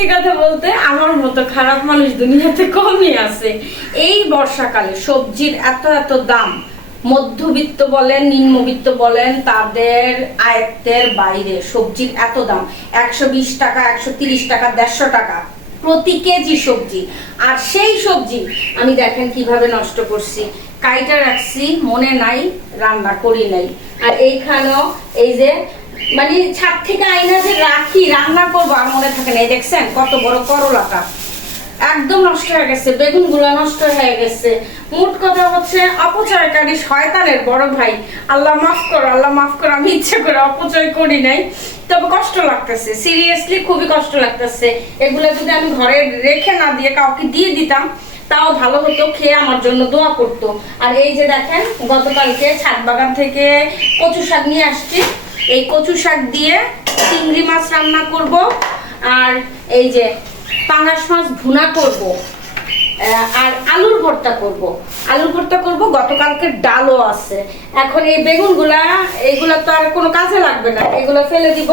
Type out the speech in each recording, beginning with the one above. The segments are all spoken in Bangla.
সত্যি কথা বলতে আমার মতো খারাপ মানুষ দুনিয়াতে কমই আছে। এই বর্ষাকালে সবজির এত এত দাম, মধ্যবিত্ত বলেন নিম্নবিত্ত বলেন তাদের আয়ত্তের বাইরে সবজির এত দাম। 120 টাকা, 130 টাকা, 150 টাকা প্রতি কেজি সবজি। আর সেই সবজি আমি দেখেন কিভাবে নষ্ট করছি, কাইটা রাখছি, মনে নাই, রান্না করি নাই। আর এইখানেও এই যে মানে ছাদ থেকে আইনা যে রাখি রান্না করবো আর মনে থাকে না। দেখছেন কত বড় করলাটা একদম নষ্ট হয়ে গেছে, বেগুন গুলা নষ্ট হয়ে গেছে। মোট কথা হচ্ছে অপচয়কারী শয়তানের বড় ভাই। আল্লাহ মাফ করো, আল্লাহ মাফ করো। আমি ইচ্ছে করে অপচয় করি নাই, তবে কষ্ট লাগতেছে, সিরিয়াসলি খুবই কষ্ট লাগতেছে। এগুলা যদি আমি ঘরে রেখে না দিয়ে কাউকে দিয়ে দিতাম তাও ভালো হতো, খেয়ে আমার জন্য দোয়া করতো। আর এই যে দেখেন গতকালকে ছাদ বাগান থেকে কচু শাক নিয়ে আসছি। এই কচু শাক দিয়ে চিংড়ি মাছ রান্না করব, আর এই যে পাঙ্গাস মাছ ভুনা করব, আর আলুর ভর্তা করব। আলুর ভর্তা করব, গতকালকে ডালও আছে। এখন এই বেগুনগুলা এগুলা তো আর কোনো কাজে লাগবে না, এগুলো ফেলে দিব।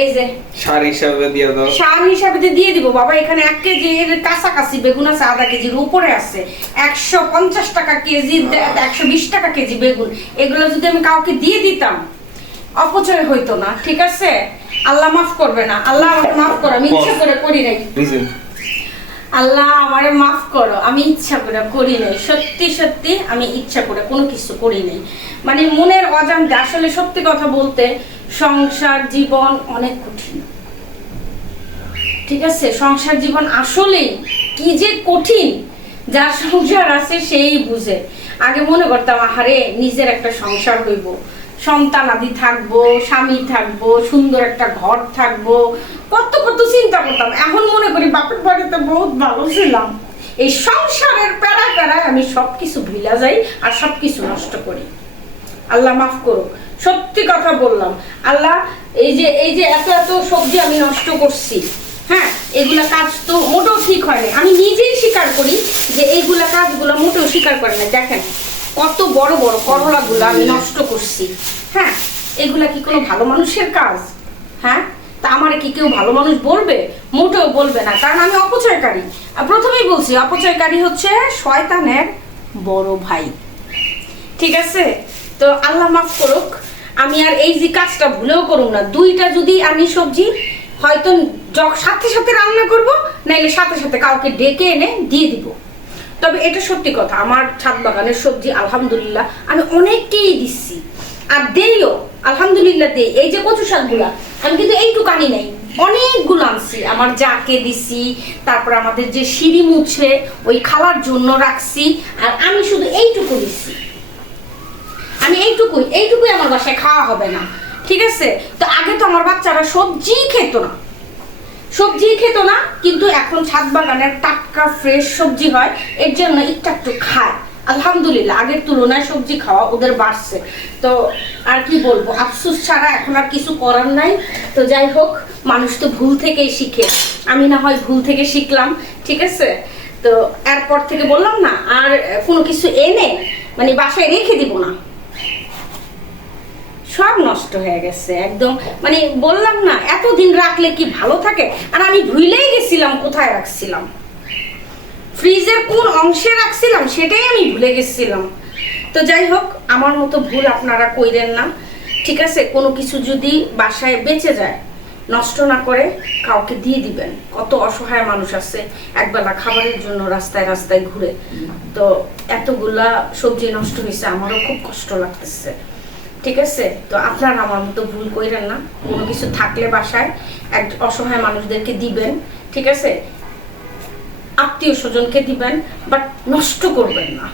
এই যে সার হিসাবে দিয়ে দাও, সার হিসাবে দিয়ে দিব। বাবা এখানে 1 কেজি কাছাকাছি বেগুন আছে, আধা কেজির উপরে আছে। 150 টাকা কেজি, 120 টাকা কেজি বেগুন। এগুলো যদি আমি কাউকে দিয়ে দিতাম অপচয় হইতো না, ঠিক আছে? আল্লাহ মাফ করবে না, আল্লাহ আমাকে মাফ করো, আমি ইচ্ছা করে করি নাই। আল্লাহ আমারে মাফ করো, আমি ইচ্ছা করে করি নাই। সত্যি সত্যি আমি ইচ্ছা করে কোনো কিছু করি নাই, মানে মনের অজান্তে। আসলে সত্যি কথা বলতে সংসার জীবন অনেক কঠিন, ঠিক আছে? সংসার জীবন আসলেই কি যে কঠিন, যার সংসার আছে সেই বুঝে। আগে মনে করতাম আহারে নিজের একটা সংসার হইব, সন্তান আদি থাকবো, স্বামী থাকবো, সুন্দর একটা ঘর থাকবো, কত কত চিন্তা করতাম। এখন মনে করি বাপের বাড়িতে বহুত ভালো ছিলাম। এই সংসারের প্যারায় আমি সবকিছু ভুলা যাই আর সবকিছু নষ্ট করি। আল্লাহ মাফ করো, সত্যি কথা বললাম। আল্লাহ এই যে এত এত সবজি আমি নষ্ট করছি, হ্যাঁ, এগুলা কাজ তো মোটেও ঠিক হয় না। আমি নিজেই স্বীকার করি যে এইগুলা কাজগুলো মোটেও স্বীকার করে না। দেখেন কত বড় বড় করলাগুলো আমি নষ্ট করছি, হ্যাঁ, এগুলা কি কোনো ভালো মানুষের কাজ? হ্যাঁ, তা আমার কি কেউ ভালো মানুষ বলবে? মোটেও বলবে না, কারণ আমি অপচয়কারী। প্রথমেই বলছি অপচয়কারী হচ্ছে শয়তানের বড় ভাই, ঠিক আছে? তো আল্লাহ মাফ করুক, আমি আর এই যে কাজটা ভুলেও করুম না। দুইটা যদি আমি সবজি হয়তো সাথে সাথে রান্না করব, নাইলে সাথে সাথে কাউকে ডেকে এনে দিয়ে দিব। তবে এটা সত্যি কথা, আমার ছাদ বাগানের সবজি আলহামদুলিল্লাহ আমি অনেককেই দিচ্ছি, আর দেইও আলহামদুলিল্লাহ দেই। এই যে কচু শাকগুলা আমি কিন্তু এইটুকু আনি নাই, অনেকগুলো আনছি। আমার যাকে দিছি, তারপর আমাদের যে সিঁড়ি মুছে ওই খাওয়ার জন্য রাখছি, আর আমি শুধু এইটুকু দিচ্ছি। আমি এইটুকুই আমার বাসায় খাওয়া হবে না, ঠিক আছে? তো আগে তো আমার বাচ্চারা সবজি খেত না, কিন্তু এখন ছাদ বাগানের টাটকা ফ্রেশ সবজি হয়, এর জন্য একটু খায়। আলহামদুলিল্লাহ আগের তুলনায় সবজি খাওয়া ওদের বাড়ছে। তো আর কি বলবো, আফসোস ছাড়া এখন আর কিছু করার নাই। তো যাই হোক, মানুষ তো ভুল থেকেই শিখে। আমি না হয় ভুল থেকে শিখলাম, ঠিক আছে? তো এরপর থেকে বললাম না আর কোনো কিছু এনে মানে বাসায় রেখে দিব না। সব নষ্ট হয়ে গেছে একদম, মানে বললাম না এতদিন রাখলে কি ভালো থাকে। আর আমি ভুলেই গেছিলাম কোথায় রাখছিলাম, ফ্রিজের কোন অংশে রাখছিলাম সেটাই আমি ভুলে গেছিলাম। তো যাই হোক, আমার মতো ভুল আপনারা কইরেন না, ঠিক আছে? কোনো কিছু যদি বাসায় বেঁচে যায় নষ্ট না করে কাউকে দিয়ে দিবেন। কত অসহায় মানুষ আছে একবেলা খাবারের জন্য রাস্তায় রাস্তায় ঘুরে। তো এতগুলা সবজি নষ্ট হয়েছে, আমারও খুব কষ্ট লাগতেছে, ঠিক আছে? তো আপনারা আমার মতো ভুল কইরেন না। কোনো কিছু থাকলে বাসায় এক অসহায় মানুষদেরকে দিবেন, ঠিক আছে? আত্মীয় স্বজনকে দিবেন, বাট নষ্ট করবেন না।